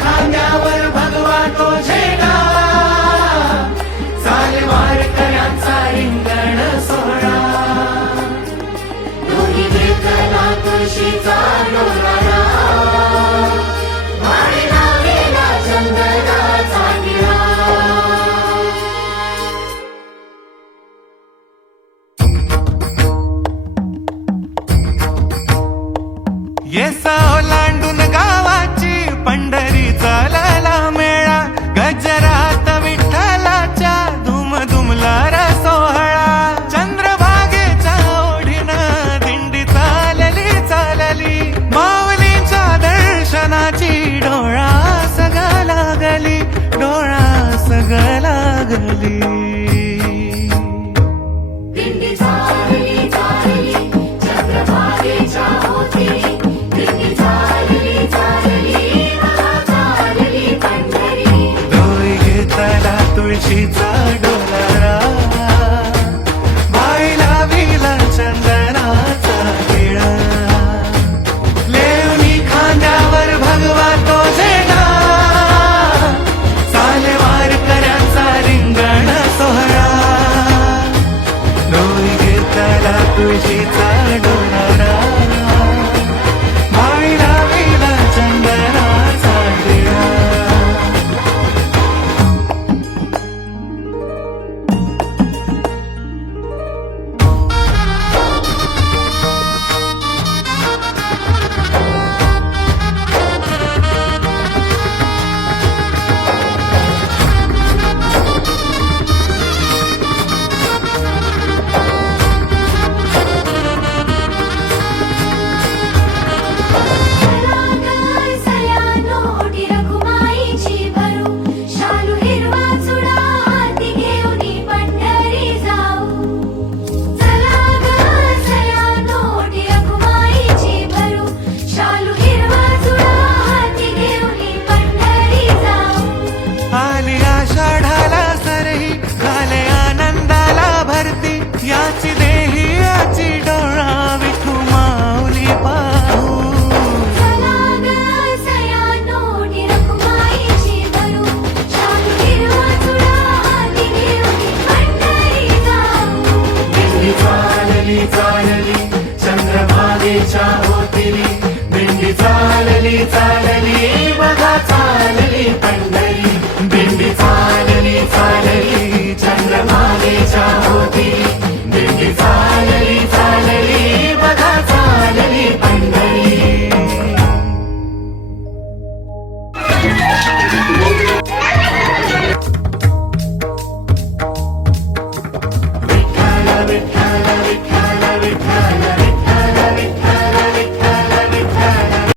खांद्यावर भगवा तो झेंडा येसा ओलांडून गावाची पंढरी चालाला मेळा. गजरात विठ्ठलाच्या धुम धुमला रा सोहळा चंद्रभागेच्या ओढीनं दिंडी चालली चालली. माऊलीच्या दर्शनाची डोळा सगळा लागली डोळा सगळा लागली. तुळशीचा डोलारा बाईला विला चंदनाचा खेळा लेवणी खांद्यावर भगवा तो झेंडा चाले वारकऱ्यांचा रिंगण सोहळा. डोई घेतला तुळशीचा वाढली चंद्रमालेच्या होती दिंडी चालली चालली बघा